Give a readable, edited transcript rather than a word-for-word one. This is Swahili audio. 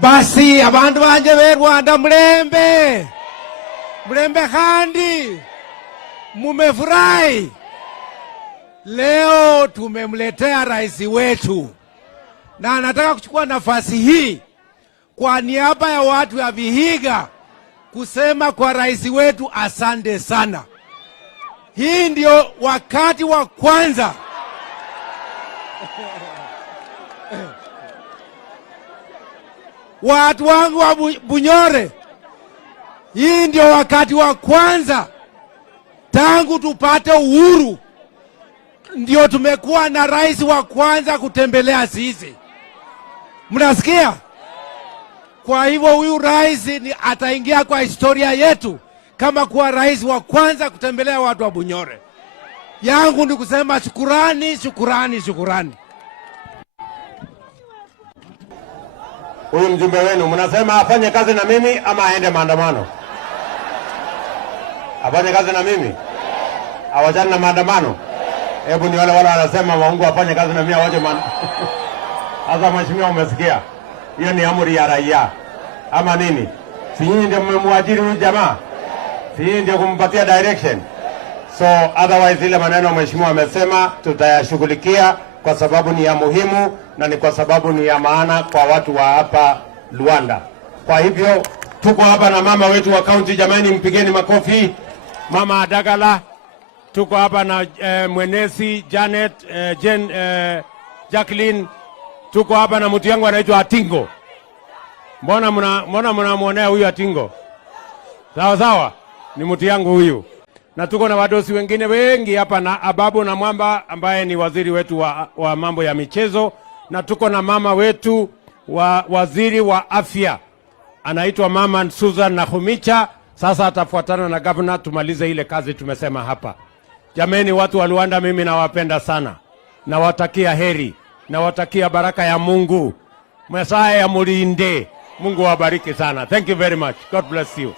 Basi abantu banje be Rwanda mlembe kandi mumefurahi. Leo tumemletea rais wetu, na nataka kuchukua nafasi hii kwa niaba ya watu ya Vihiga kusema kwa rais wetu asante sana. Hii ndio wakati wa kwanza watu wangu wa Bunyore, hii ndio wakati wa kwanza tangu tupate uhuru ndio tumekuwa na rais wa kwanza kutembelea sisi. Mnasikia? Kwa hivyo huyu rais ataingia kwa historia yetu kama kuwa rais wa kwanza kutembelea watu wa Bunyore. Yangu ni kusema shukurani, shukurani, shukurani. Huyu mjumbe wenu mnasema afanye kazi na mimi ama aende maandamano? Afanye kazi na mimi? Awachane na maandamano? Hebu ni wale wanasema Mungu afanye kazi na mimi awaje maandamano. Sasa mheshimiwa, umesikia? Hiyo ni amri ya raia ama nini? Si nyinyi ndio mmemwajiri huyu jamaa? Si nyinyi ndio kumpatia direction? So otherwise ile maneno mheshimiwa amesema tutayashughulikia kwa sababu ni ya muhimu na ni kwa sababu ni ya maana kwa watu wa hapa Luanda. Kwa hivyo tuko hapa na mama wetu wa county, jamani mpigeni makofi. Mama Adagala, tuko hapa na mwenesi Janet, Jacqueline, tuko hapa na mtu yangu anaitwa Atingo. Mbona mnamuonea huyu Atingo? Sawa sawa, ni mtu yangu huyu. Na tuko na wadosi wengine wengi hapa na Ababu na Mwamba ambaye ni waziri wetu wa mambo ya michezo, na tuko na mama wetu wa waziri wa afya anaitwa Mama Susan Nakhumicha. Sasa atafuatana na governor tumalize ile kazi tumesema hapa. Jameni watu wa Luanda, mimi nawapenda sana. Nawatakia heri, nawatakia baraka ya Mungu. Messiah ya mulinde. Mungu wabariki sana. Thank you very much. God bless you.